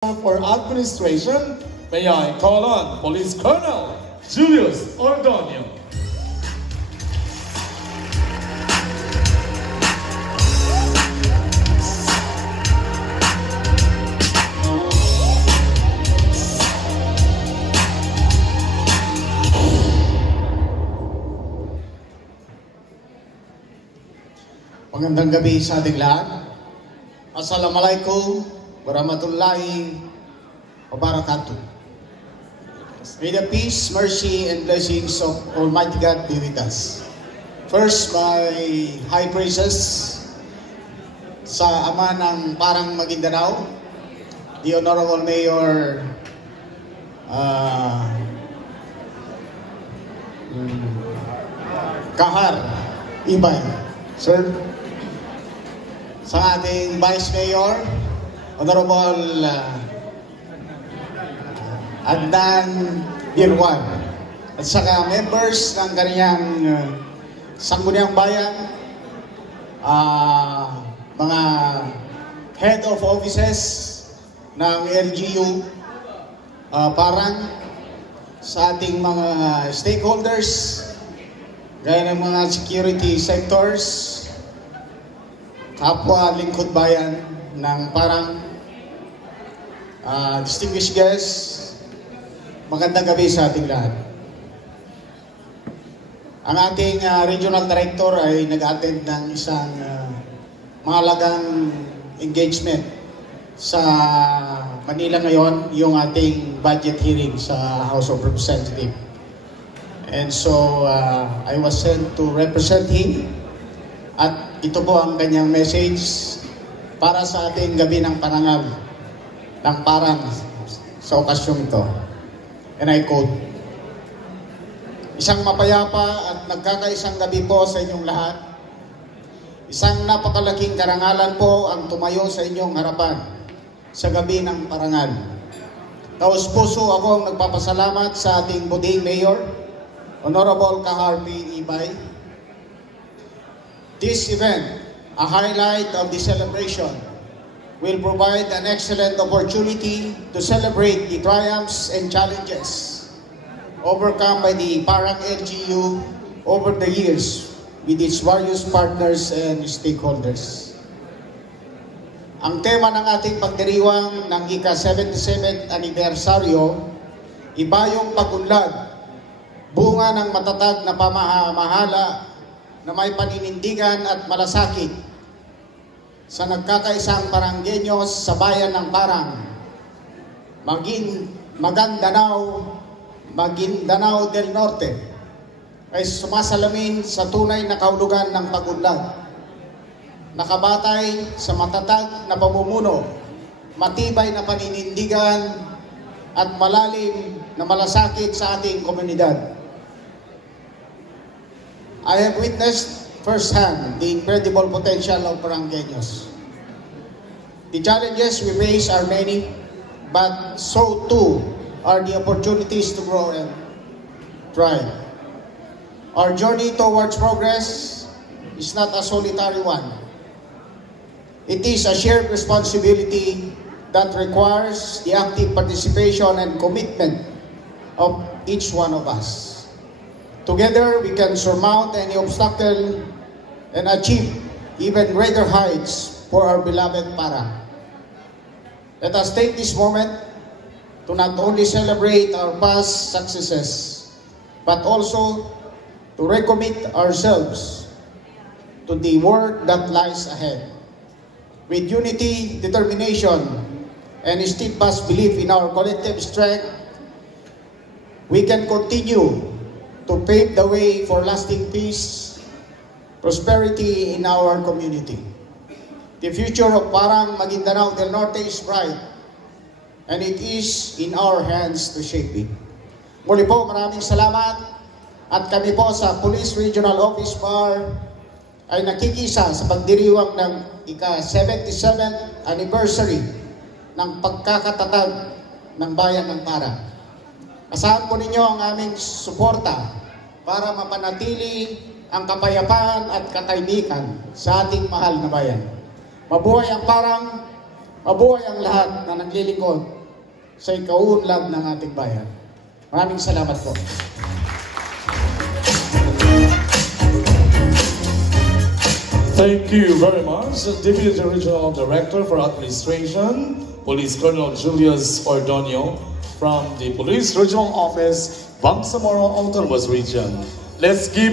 For administration, may I call on Police Colonel Julius Ordonio. Magandang gabi sa ating lahat. Assalamualaikum warahmatullahi wabarakatuh. May the peace, mercy, and blessings of Almighty God be with us. First, my high praises sa ama ng Parang Maguindanao, the Honorable Mayor Kahar Ibay, Sir. Sa ating Vice Mayor, Honorable Adnan Birwan, at saka members ng kaniyang sangguniang bayan, mga head of offices ng LGU Parang, sa ating mga stakeholders, gaya ng mga security sectors, kapwa lingkod bayan ng Parang, distinguished guests, magandang gabi sa ating lahat. Ang ating regional director ay nag-attend ng isang mahalagang engagement sa Manila ngayon, yung ating budget hearing sa House of Representatives. And so, I was sent to represent him, at ito po ang kanyang message para sa ating gabi ng parangal ng Parang sa okasyong ito. And I quote, "Isang mapayapa at nagkakaisang gabi po sa inyong lahat. Isang napakalaking karangalan po ang tumayo sa inyong harapan sa gabi ng parangal. Taos puso ako ang nagpapasalamat sa ating buding Mayor, Honorable Kahar P. Ibay. This event, a highlight of the celebration, will provide an excellent opportunity to celebrate the triumphs and challenges overcome by the Parang LGU over the years with its various partners and stakeholders. Ang tema ng ating pagdiriwang ng ika-77th anibersaryo, ibayong pagunlad, bunga ng matatag na pamamahala na may paninindigan at malasakit sa nagkakaisang Paranggenyos sa bayan ng Parang, Maguindanao del Norte, ay sumasalamin sa tunay na kahulugan ng pagunlad, nakabatay sa matatag na pamumuno, matibay na paninindigan at malalim na malasakit sa ating komunidad. I have witnessed firsthand the incredible potential of Paranggenyos. The challenges we face are many, but so too are the opportunities to grow and thrive. Our journey towards progress is not a solitary one. It is a shared responsibility that requires the active participation and commitment of each one of us. Together, we can surmount any obstacle and achieve even greater heights for our beloved Parang. Let us take this moment to not only celebrate our past successes, but also to recommit ourselves to the work that lies ahead. With unity, determination, and steadfast belief in our collective strength, we can continue to pave the way for lasting peace, prosperity in our community. The future of Parang Maguindanao del Norte is bright, and it is in our hands to shape it. Muli po, maraming salamat, at kami po sa Police Regional Office Bar ay nakikisa sa pagdiriwang ng ika-77th anniversary ng pagkakatatag ng bayan ng Parang. Asahan po ninyo ang aming suporta para mapanatili ang kapayapaan at katahimikan sa ating mahal na bayan. Mabuhay ang Parang, Mabuhay ang lahat na naglilingkod sa ikaunlad ng ating bayan. Maraming salamat po. Thank you very much, Deputy Regional Director for Administration, Police Colonel Julius Ordonio from the Police Regional Office, Bangsamoro Autonomous Region. Let's give